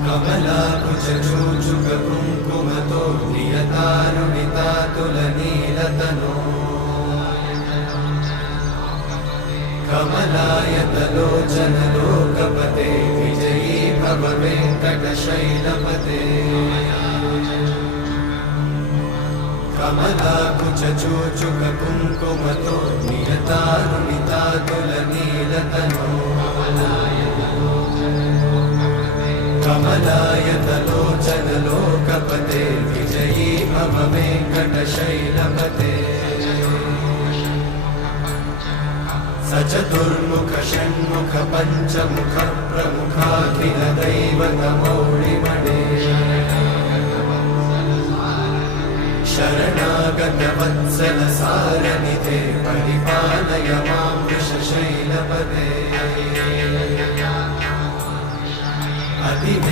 कमलाकुचूचुककुङ्कुमतो नियतारुणितातुलनीलतनो कमलायतलोचनलोकपते विजयी भव वेङ्कटशैलपते कमलाकुचूचुककुङ्कुमतो नियतारुणितातुलनीलतनो कमलायतलोचनलोकपते विजयी भव वेङ्कटशैलपते सचतुर्मुख षण्मुख पञ्चमुख प्रमुखाखिल दैवतमौळिमणे शरणागत वत्सल सारनिधे परिपालय मां वृषशैलपते